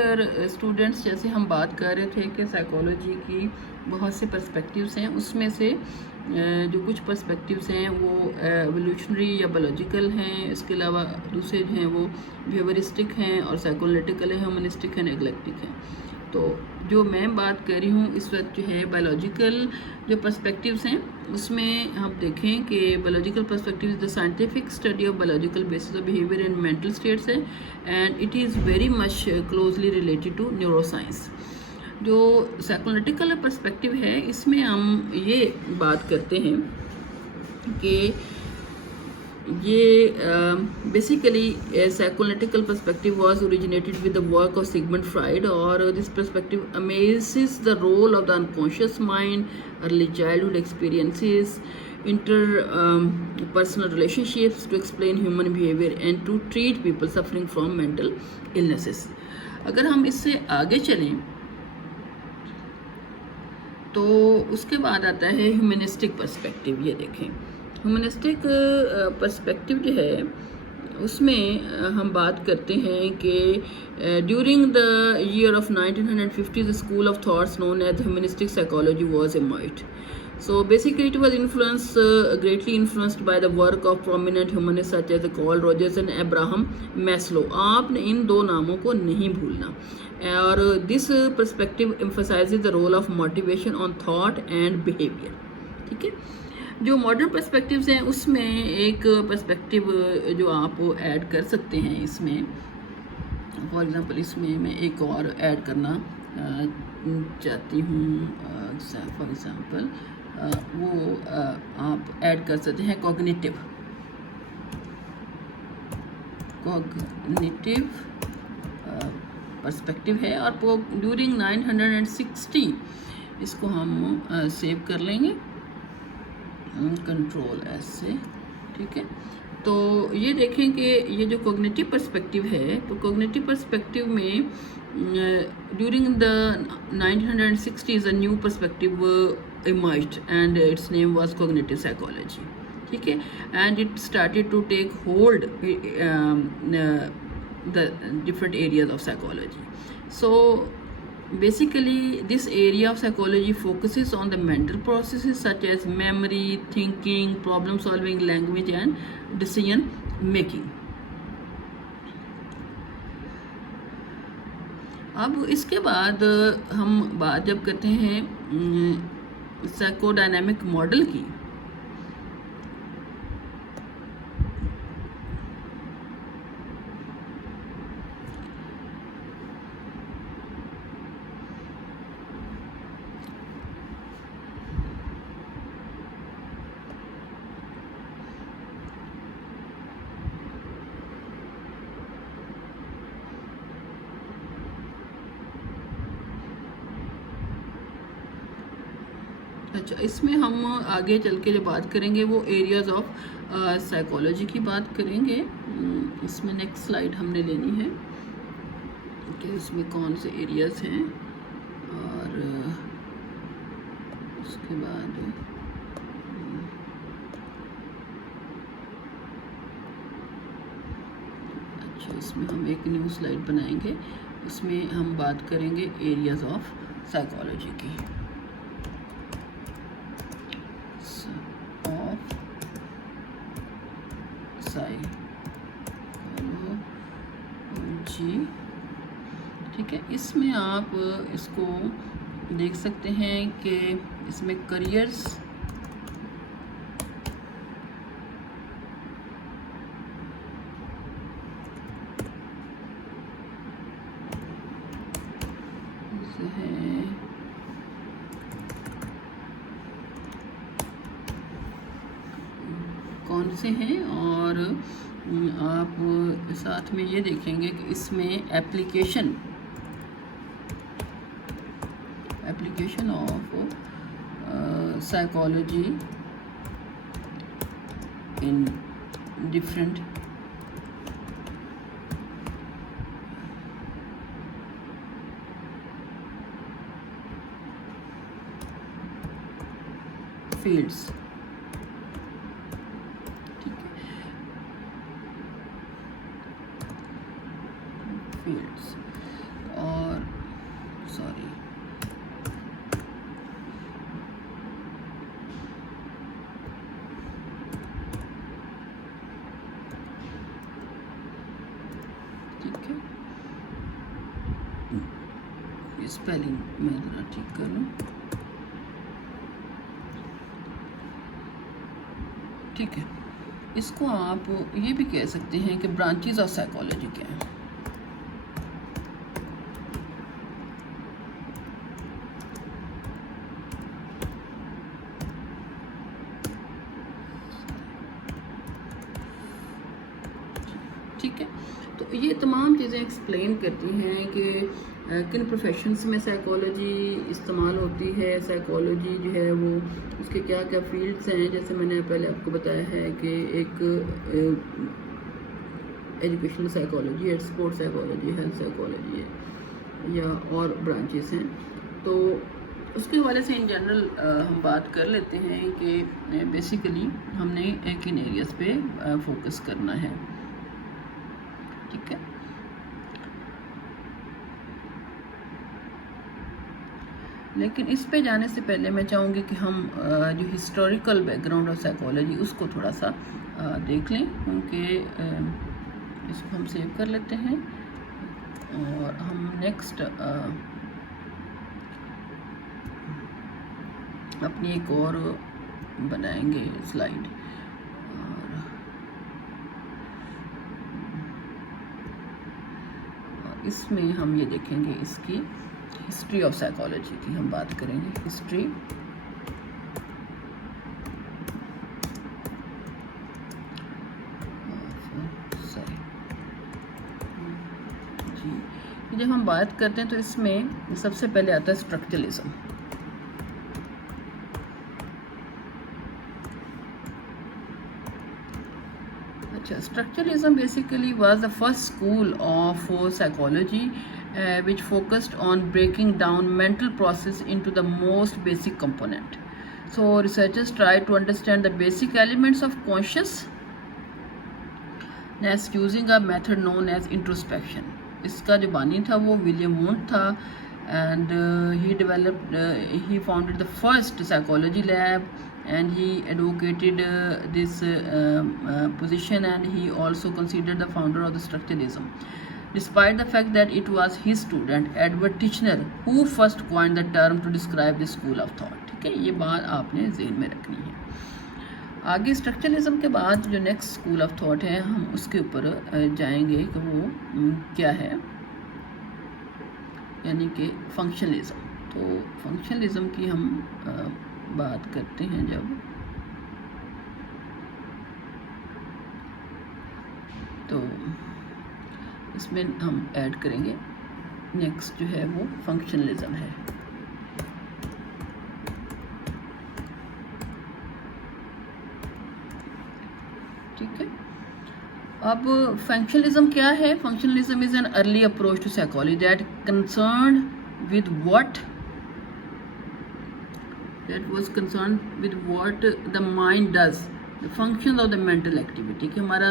Dear students, जैसे हम बात कर रहे थे कि साइकोलॉजी की बहुत से पर्सपेक्टिव्स हैं, उसमें से जो कुछ पर्सपेक्टिव्स हैं वो एवोल्यूशनरी या बायोलॉजिकल हैं, इसके अलावा दूसरे जो हैं वो बिहेवियरिस्टिक हैं और साइकोलिटिकल है, ह्यूमनिस्टिक है, नेग्लेक्टिक हैं। तो जो मैं बात कर रही हूँ इस वक्त जो है बायोलॉजिकल जो पर्सपेक्टिव्स हैं, उसमें हम देखें कि biological perspective the scientific study of biological basis of behaviour and mental states है, and it is very much closely related to neuroscience. जो साइकोलिटिकल पर्सपेक्टिव है, इसमें हम ये बात करते हैं कि ये basically psychoanalytical perspective was originated with the work of Sigmund Freud, और this perspective amazes the role of the unconscious mind, early childhood experiences, interpersonal relationships to explain human behavior and to treat people suffering from mental illnesses. अगर हम इससे आगे चलें तो उसके बाद आता है ह्यूमनिस्टिक पर्सपेक्टिव। ये देखें, ह्यूमनिस्टिक पर्सपेक्टिव जो है उसमें हम बात करते हैं कि during the year of 1950 the school of thoughts known as humanistic psychology was emerged. So basically it was greatly influenced by the work of prominent humanists such as Carl Rogers and Abraham Maslow. आपने इन दो नामों को नहीं भूलना. और this perspective emphasizes the role of motivation on thought and behavior. ठीक है. जो मॉडर्न पर्सपेक्टिव्स हैं उसमें एक पर्सपेक्टिव जो आप ऐड कर सकते हैं इसमें, फॉर एग्ज़ाम्पल इसमें मैं एक और ऐड करना चाहती हूँ. फॉर एग्ज़ाम्पल वो आप ऐड कर सकते हैं कॉग्निटिव पर्सपेक्टिव है, और ड्यूरिंग 960 इसको हम सेव कर लेंगे कंट्रोल एस से. ठीक है. तो ये देखें कि ये जो कॉग्निटिव पर्सपेक्टिव है, तो कॉग्निटिव पर्सपेक्टिव में during the 1960s a new perspective emerged and its name was cognitive psychology. ठीक है. and it started to take hold the different areas of psychology. So basically this area of psychology focuses on the mental processes such as memory, thinking, problem solving, language and decision making. अब इसके बाद हम बात जब करते हैं psychodynamic model की, अच्छा इसमें हम आगे चल के जो बात करेंगे वो एरियाज ऑफ साइकोलॉजी की बात करेंगे. इसमें नेक्स्ट स्लाइड हमने लेनी है कि इसमें कौन से एरियाज हैं, और उसके बाद अच्छा इसमें हम एक न्यू स्लाइड बनाएंगे, इसमें हम बात करेंगे एरियाज ऑफ साइकोलॉजी की. साइकोलॉजी. ठीक है. इसमें आप इसको देख सकते हैं कि इसमें करियर्स, है कौन से हैं, और आप साथ में ये देखेंगे कि इसमें application of psychology in different fields. Spelling मैं ज़रा ठीक कर लूँ। ठीक है, इसको आप ये भी कह सकते हैं कि ब्रांचेस ऑफ साइकोलॉजी क्या है। ठीक है, तो ये तमाम चीज़ें एक्सप्लेन करती हैं कि किन प्रोफेशंस में साइकोलॉजी इस्तेमाल होती है, साइकोलॉजी जो है वो उसके क्या क्या फील्ड्स हैं। जैसे मैंने पहले आपको बताया है कि एक एजुकेशनल साइकोलॉजी है, स्पोर्ट्स साइकोलॉजी, हेल्थ साइकोलॉजी है या और ब्रांचेस हैं। तो उसके हवाले से इन जनरल हम बात कर लेते हैं कि बेसिकली हमने किन एरियाज़ पे फोकस करना है। ठीक है, लेकिन इस पे जाने से पहले मैं चाहूँगी कि हम जो हिस्टोरिकल बैकग्राउंड ऑफ साइकोलॉजी उसको थोड़ा सा देख लें, क्योंकि इसको हम सेव कर लेते हैं और हम नेक्स्ट अपनी एक और बनाएंगे स्लाइड, और इसमें हम ये देखेंगे इसकी हिस्ट्री ऑफ साइकोलॉजी की हम बात करेंगे। हिस्ट्री जी, जब हम बात करते हैं तो इसमें सबसे पहले आता है structuralism. Structuralism basically was the first school of psychology which focused on breaking down mental process into the most basic component. So researchers tried to understand the basic elements of consciousness using a method known as introspection. इसका जो बानी था वो William Wundt था, and he founded the first psychology lab, and he advocated this position, and he also considered the founder of the structuralism, despite the fact that it was his student Edward Titchener who first coined the term to describe this school of thought. ठीक है, ये बात आपने ज़हन में रखनी है। आगे स्ट्रक्चरलिज्म के बाद जो नेक्स्ट स्कूल ऑफ थॉट है हम उसके ऊपर जाएंगे कि वो क्या है, यानी कि फंक्शनलिज्म। तो फंक्शनलिज्म की हम बात करते हैं जब, तो इसमें हम ऐड करेंगे नेक्स्ट जो है वो फंक्शनलिज्म है। ठीक है, अब फंक्शनलिज्म क्या है? Functionalism is an early approach to psychology that concern with what was concerned with what the mind does, the functions of the mental activity, कि हमारा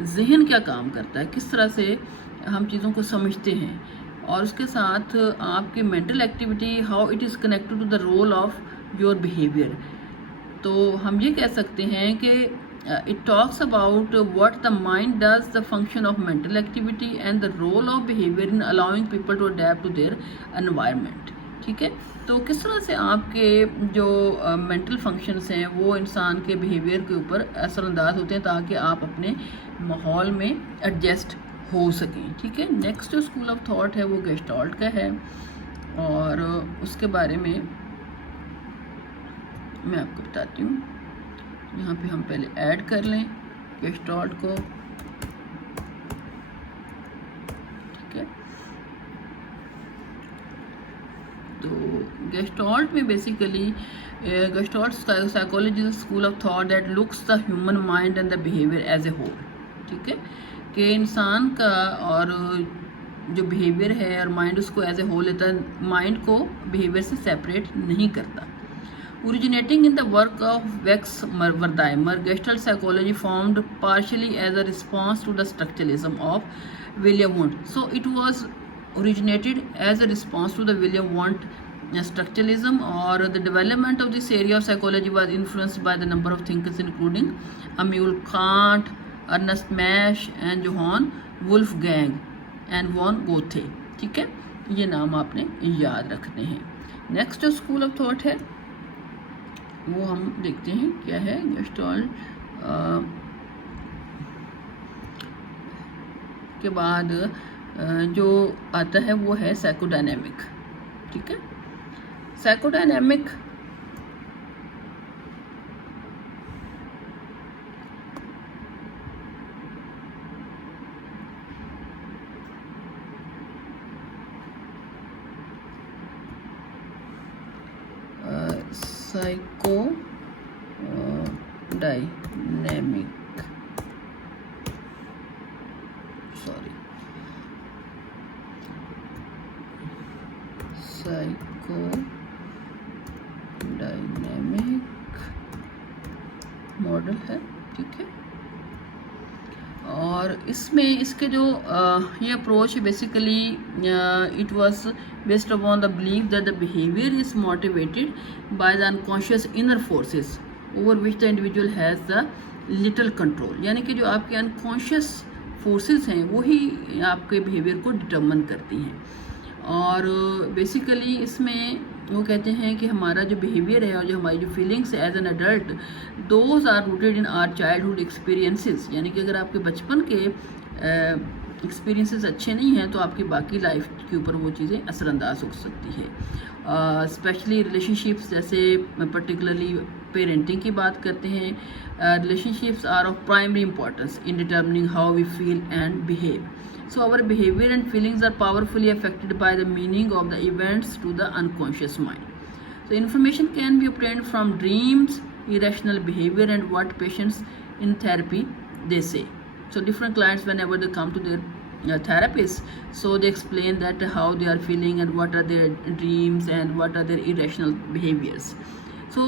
जहन क्या काम करता है, किस तरह से हम चीज़ों को समझते हैं, और उसके साथ आपके mental activity how it is connected to the role of your behaviour. तो हम ये कह सकते हैं कि it talks about what the mind does, the function of mental activity and the role of behavior in allowing people to adapt to their environment. ठीक है, तो किस तरह से आपके जो मेंटल फंक्शंस हैं वो इंसान के बिहेवियर के ऊपर असरअंदाज होते हैं ताकि आप अपने माहौल में एडजस्ट हो सकें। ठीक है, नेक्स्ट जो स्कूल ऑफ थॉट है वो गेस्टाल्ट का है, और उसके बारे में मैं आपको बताती हूँ। यहाँ पे हम पहले ऐड कर लें गेस्टाल्ट को। ठीक है, तो गेस्टाल्ट में basically gestalt psychology school of thought that looks the human mind and the behaviour as a whole. ठीक है, कि इंसान का और जो बिहेवियर है और माइंड उसको एज ए होल लेता है, माइंड को बिहेवियर से सेपरेट नहीं करता। Originating in the work of Vex Wertheimer, Gestalt psychology formed partially as a response to the structuralism of William Wundt. So it was originated as a response to the William Wundt structuralism, or the development of this area of psychology was influenced by the number of thinkers including Immanuel Kant, Ernest Mach and Johann Wolfgang and von Goethe. ठीक है, ये नाम आपने याद रखने हैं। Next जो school of thought है वो हम देखते हैं क्या है। गेस्टाल्ट के बाद जो आता है वो है साइकोडायनेमिक। ठीक है, साइकोडायनेमिक साइकोडायनेमिक मॉडल है। ठीक है, और इसमें इसके जो ये approach basically it was based upon the belief that the behaviour is motivated by the unconscious inner forces over which the individual has the little control. यानी कि जो आपके अनकॉन्शियस फोर्सेस हैं वही आपके बिहेवियर को डिटर्मन करती हैं। और बेसिकली इसमें वो कहते हैं कि हमारा जो बिहेवियर है और जो हमारी जो फीलिंग्स है as an adult, those are rooted in our childhood experiences. यानी कि अगर आपके बचपन के एक्सपीरियंसेस अच्छे नहीं हैं तो आपकी बाकी लाइफ के ऊपर वो चीज़ें असरअंदाज हो सकती है। स्पेशली रिलेशनशिप्स, जैसे पर्टिकुलरली पेरेंटिंग की बात करते हैं, relationships are of primary importance in determining how we feel and behave. So our behavior and feelings are powerfully affected by the meaning of the events to the unconscious mind. So information can be obtained from dreams, irrational behavior, and what patients in therapy they say. So different clients, whenever they come to their therapist, so they explain that how they are feeling and what are their dreams and what are their irrational behaviors. So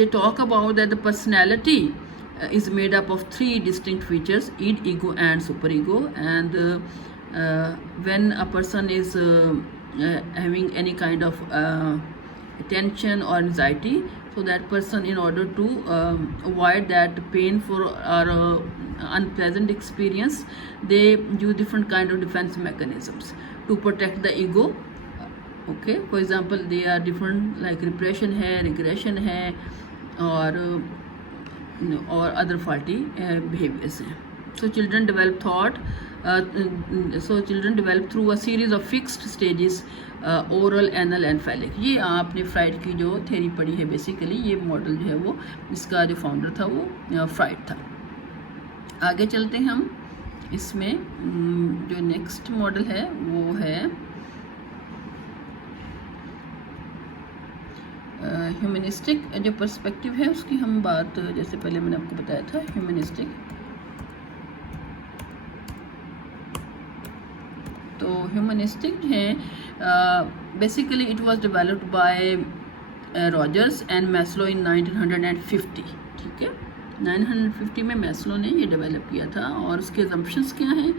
they talk about that the personality is made up of three distinct features: id, ego and superego. And when a person is having any kind of tension or anxiety, so that person, in order to avoid that painful or unpleasant experience, they use different kind of defense mechanisms to protect the ego. Okay, for example, they are different, like repression hai, regression hai, or other faulty behaviors हैं. So children develop thought. So children develop through a series of fixed stages, oral, anal and phallic. ये आपने fried की जो theory पढ़ी है, basically ये model जो है वो इसका जो फाउंडर था वो फ्राइड था. आगे चलते हैं हम. इसमें जो नेक्स्ट मॉडल है वो है ह्यूमनिस्टिक. जो पर्सपेक्टिव है उसकी हम बात, जैसे पहले मैंने आपको बताया था, ह्यूमनिस्टिक. तो ह्यूमनिस्टिक है basically it was developed by Rogers and Maslow in 1950. ठीक है, 1950 में मैस्लो ने ये डेवलप किया था. और उसके असम्पशंस क्या हैं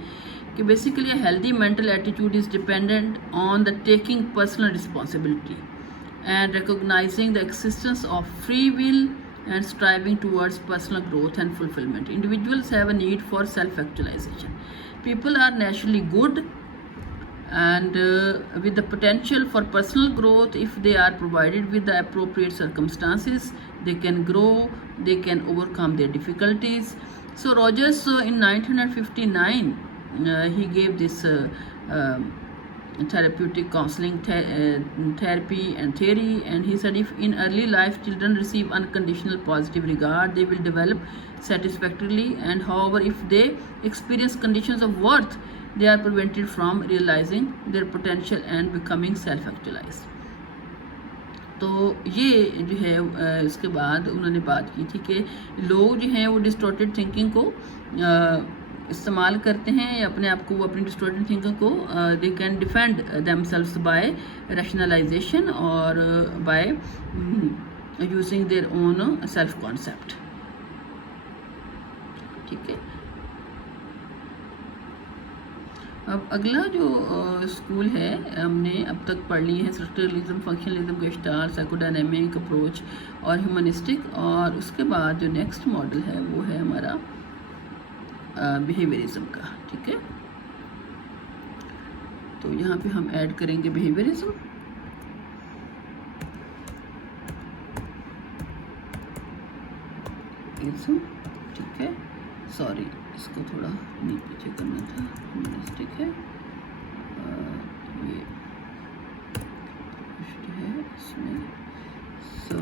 कि basically a healthy mental attitude is dependent on the taking personal responsibility and recognizing the existence of free will and striving towards personal growth and fulfillment. Individuals have a need for self-actualization. People are naturally good and with the potential for personal growth. If they are provided with the appropriate circumstances, they can grow, they can overcome their difficulties. So Rogers in 1959 he gave this therapeutic counseling therapy and theory, and he said if in early life children receive unconditional positive regard, they will develop satisfactorily, and however if they experience conditions of worth, they are prevented from realizing their potential and becoming self-actualized. तो ये जो है इसके बाद उन्होंने बात की थी कि लोग जो हैं वो डिस्टॉर्टेड थिंकिंग को इस्तेमाल करते हैं, या अपने आप को, वो अपनी डिस्टॉर्टेड थिंकिंग को they can defend themselves by rationalisation और by using their own self concept. ठीक है, अब अगला जो स्कूल है हमने अब तक पढ़ ली है structuralism, functionalism, gestalt, psychodynamic approach और ह्यूमनिस्टिक. और उसके बाद जो नेक्स्ट मॉडल है वो है हमारा बिहेवियरिज्म का. ठीक है, तो यहाँ पे हम ऐड करेंगे बिहेवियरिज्म। ठीक है, सॉरी इसको थोड़ा नीचे करना था, ह्यूमनिस्टिक है, ये है इसमें। सो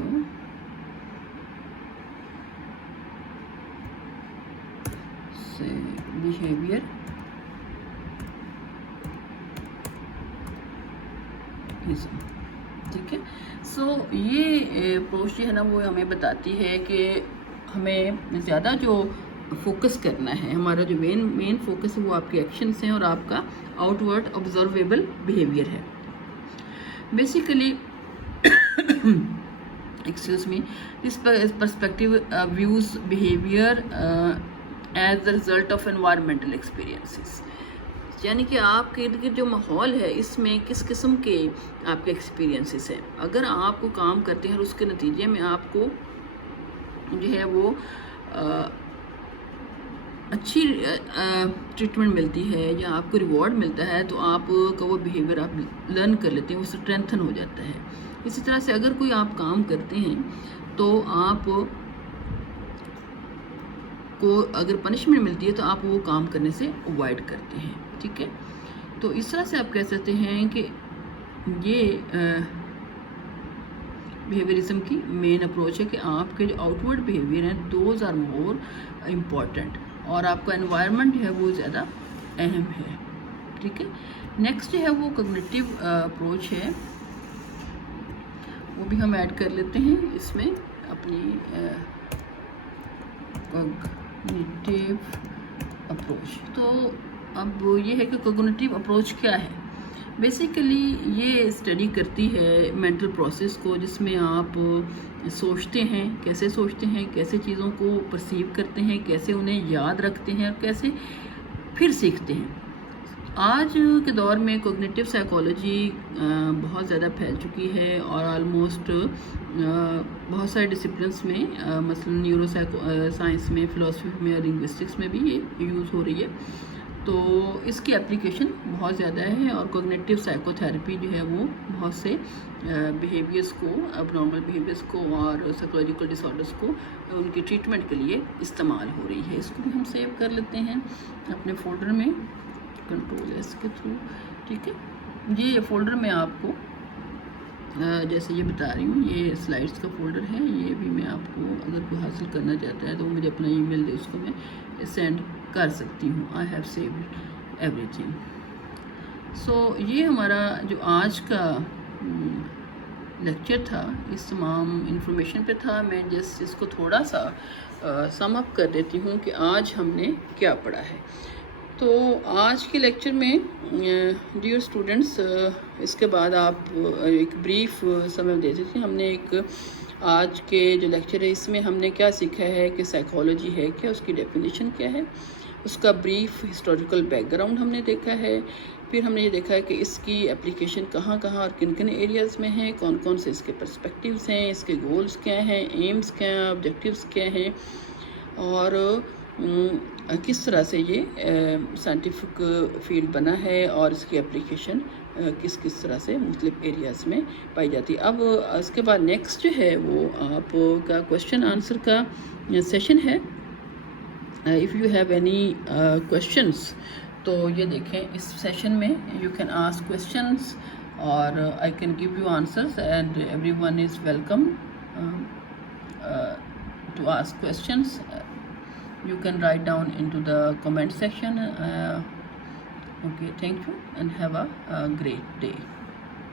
से बिहेवियर ठीक है। सो ये अप्रोच जो है ना वो हमें बताती है कि हमें ज़्यादा जो फोकस करना है, हमारा जो मेन फोकस है वो आपके एक्शंस हैं और आपका आउटवर्ड ऑब्जर्वेबल बिहेवियर है। Basically excuse me, this perspective views behaviour as the result of environmental experiences, यानी कि आपके इर्द गिर्द जो माहौल है इसमें किस किस्म के आपके एक्सपीरियंसेस हैं। अगर आप को काम करते हैं और उसके नतीजे में आपको जो है वो अच्छी ट्रीटमेंट मिलती है या आपको रिवॉर्ड मिलता है, तो आपका वो बिहेवियर आप लर्न कर लेते हैं, वो स्ट्रेंथन हो जाता है। इसी तरह से अगर कोई आप काम करते हैं तो आप को अगर पनिशमेंट मिलती है तो आप वो काम करने से अवॉइड करते हैं। ठीक है, तो इस तरह से आप कह सकते हैं कि ये बिहेवियरिज्म की मेन अप्रोच है कि आपके जो आउटवर्ड बिहेवियर हैं दोज आर मोर इम्पॉर्टेंट और आपका एनवायरनमेंट है वो ज़्यादा अहम है। ठीक है, नेक्स्ट जो है वो कॉग्निटिव अप्रोच है, वो भी हम ऐड कर लेते हैं इसमें अपनी कॉग्निटिव अप्रोच। तो अब ये है कि कॉग्निटिव अप्रोच क्या है। बेसिकली ये स्टडी करती है मेंटल प्रोसेस को, जिसमें आप सोचते हैं, कैसे चीज़ों को परसीव करते हैं, कैसे उन्हें याद रखते हैं और कैसे फिर सीखते हैं। आज के दौर में कॉग्निटिव साइकोलॉजी बहुत ज़्यादा फैल चुकी है और ऑलमोस्ट बहुत सारे डिसिप्लिन्स में मसलन न्यूरो साइंस में, फ़िलासफ़ी में और लिंग्विस्टिक्स में भी ये यूज़ हो रही है। तो इसकी एप्लीकेशन बहुत ज़्यादा है और कॉग्निटिव साइकोथेरेपी जो है वो बहुत से बिहेवियर्स को, अबनॉर्मल बिहेवियर्स को और साइकोलॉजिकल डिसऑर्डर्स को उनके ट्रीटमेंट के लिए इस्तेमाल हो रही है। इसको भी हम सेव कर लेते हैं अपने फ़ोल्डर में कंट्रोल-S के थ्रू। ठीक है, ये फोल्डर में आपको जैसे ये बता रही हूँ, ये स्लाइड्स का फोल्डर है, ये भी मैं आपको अगर कोई हासिल करना चाहता है तो मुझे अपना ईमेल दे, उसको मैं सेंड कर सकती हूँ। I have saved everything. So ये हमारा जो आज का लेक्चर था इस तमाम इंफॉर्मेशन पे था। मैं जस्ट इसको थोड़ा सा सम अप कर देती हूँ कि आज हमने क्या पढ़ा है। तो आज के लेक्चर में डियर स्टूडेंट्स, इसके बाद आप एक ब्रीफ समय दे देते हैं। हमने एक आज के जो लेक्चर है इसमें हमने क्या सीखा है कि साइकोलॉजी है क्या, उसकी डेफिनेशन क्या है, उसका ब्रीफ हिस्टोरिकल बैकग्राउंड हमने देखा है। फिर हमने ये देखा है कि इसकी एप्लीकेशन कहाँ कहाँ और किन किन एरियाज़ में है, कौन कौन से इसके पर्सपेक्टिव्स हैं, इसके गोल्स क्या हैं, एम्स क्या हैं, ऑब्जेक्टिव्स क्या हैं और किस तरह से ये साइंटिफिक फील्ड बना है और इसकी एप्लीकेशन किस किस तरह से मुख्तलिफ एरियाज़ में पाई जाती है। अब इसके बाद नेक्स्ट जो है वो आपका क्वेश्चन आंसर का सेशन है। If you have any questions तो ये देखें, इस सेशन में यू कैन आस्क क्वेश्चंस और I can give you answers and everyone is welcome to ask questions. You can write down into the comment section. Okay, thank you and have a great day.